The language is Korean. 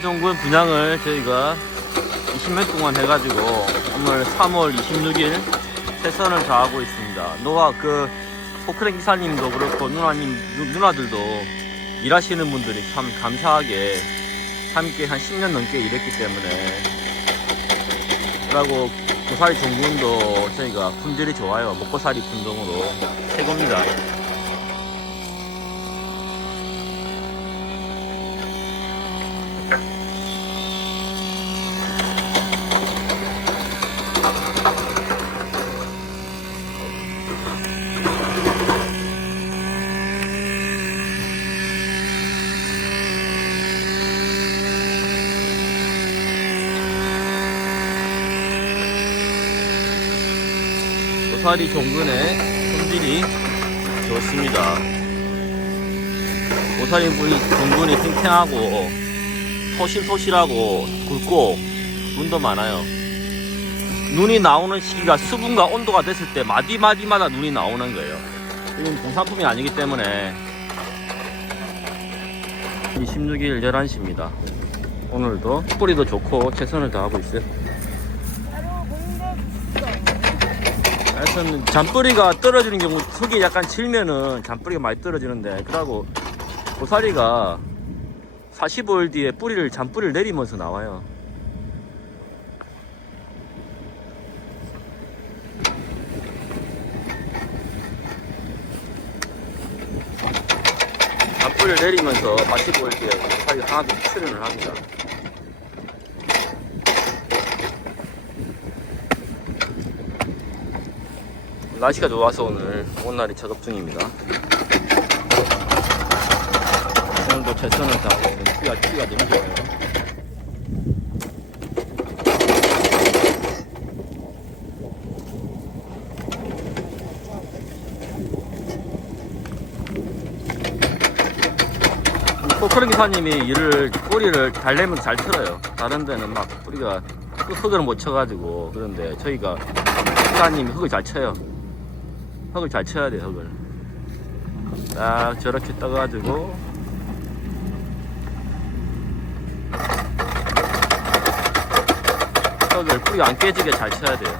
종군 분양을 저희가 20년 동안 해가지고 오늘 3월 26일 최선을 다하고 있습니다. 노아 그 포크랭 기사님도 그렇고 누나님 누, 누나들도 일하시는 분들이 참 감사하게 함께 한 10년 넘게 일했기 때문에 그리고 고사리 종군도 저희가 품질이 좋아요. 먹고살이 품종으로 최고입니다. 고사리 종근의 품질이 좋습니다. 고사리 종근이 탱탱하고 토실토실하고 굵고 눈도 많아요. 눈이 나오는 시기가 수분과 온도가 됐을 때 마디마디마다 눈이 나오는 거예요. 이건 공산품이 아니기 때문에 26일 11시입니다. 오늘도 뿌리도 좋고 최선을 다하고 있어요. 하여튼 잔뿌리가 떨어지는 경우 흙이 약간 질면은 잔뿌리가 많이 떨어지는데 그러고 고사리가 45일 뒤에 뿌리를 잔뿌리를 내리면서 나와요. 잔뿌리를 내리면서 45일 뒤에 고사리가 하나둘 출현을 합니다 날씨가 좋아서 오늘 온날이 작업 중입니다. 오늘도 최선을 다하고 띠가, 띠가 너무 좋아요. 포크랭 기사님이 일을 꼬리를 달래면 잘 틀어요. 다른 데는 막 뿌리가 흙을 못 쳐가지고 그런데 저희가 기사님이 흙을 잘 쳐요. 흙을 잘 쳐야 돼 흙을. 딱 저렇게 떠가지고. 흙을 뿌리가 안 깨지게 잘 쳐야 돼요